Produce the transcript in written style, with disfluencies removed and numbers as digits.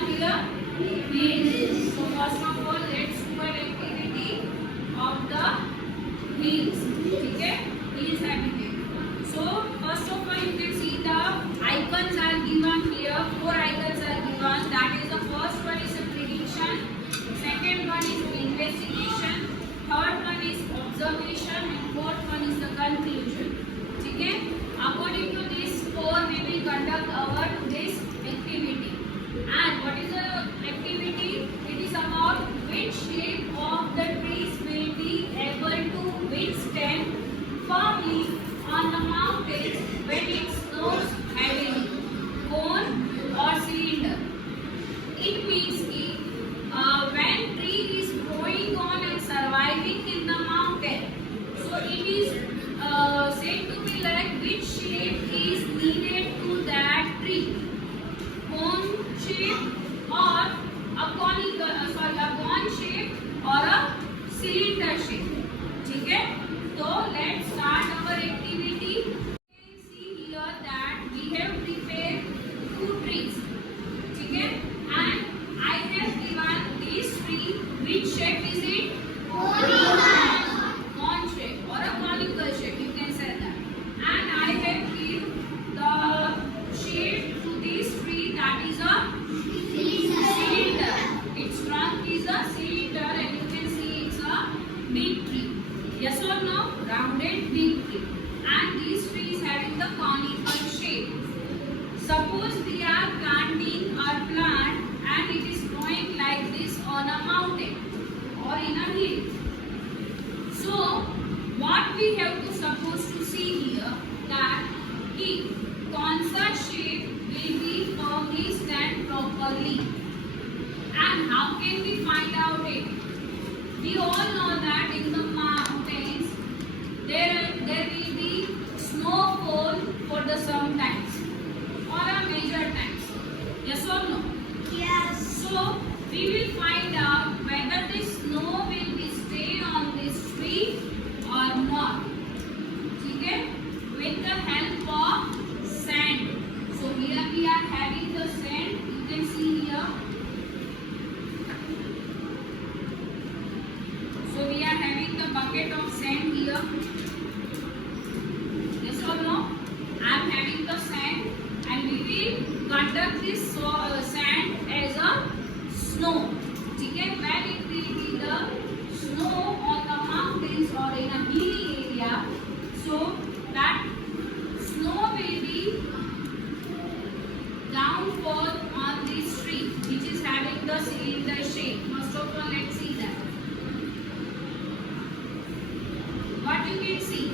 given here? Wheels. So first of all, let's do an activity of the wheels. Okay? Wheels activity. So first of all, you can see the icons are given here. 4 icons are given. That is the first one is a prediction. Second one is investigation. Third one is observation, and fourth one is the conclusion. Okay? According to these 4, we will conduct our today's activity. And what is the activity? It is about which shape of the trees will be able to withstand firmly on the mountains when it snows heavily, cone or cylinder. It means when tree is growing on and surviving in the mountain, so it is said to be like which shape is needed to that tree, cone shape or a cone shape or a cylinder shape. ठीक है? So let's start our activity. You can see here that we have prepared 2 trees. ठीक है? And I have given this tree. Which shape is it? Cone shape or a conical shape. You can say that. And I have given the shape to this tree, that is a cylinder. Its trunk is a cylinder, and you can see it's a big tree. Yes or no? Rounded big tree. And this tree is having the conical shape. Suppose we are planting a plant and it is growing like this on a mountain or in a hill. So what we have to suppose to see here that कौन सा shape will be firmly stand properly. And how can we find out it? We all know that in the mountains there will be snowfall for the sometimes or a major times. Yes or no? Yes. So we will find out whether the snow will be stay on this tree or not. Okay? With the help of sand. So here we are having the sand. You can see here. So we are having the bucket of sand here. Yes or no? I am having the sand, and we will conduct this sand as a snow. Okay? When it will be the snow on the mountains or in a hilly area, so that snow will be downfall on this tree, which is having the cylinder shape. First of all, let's see that. What you can see?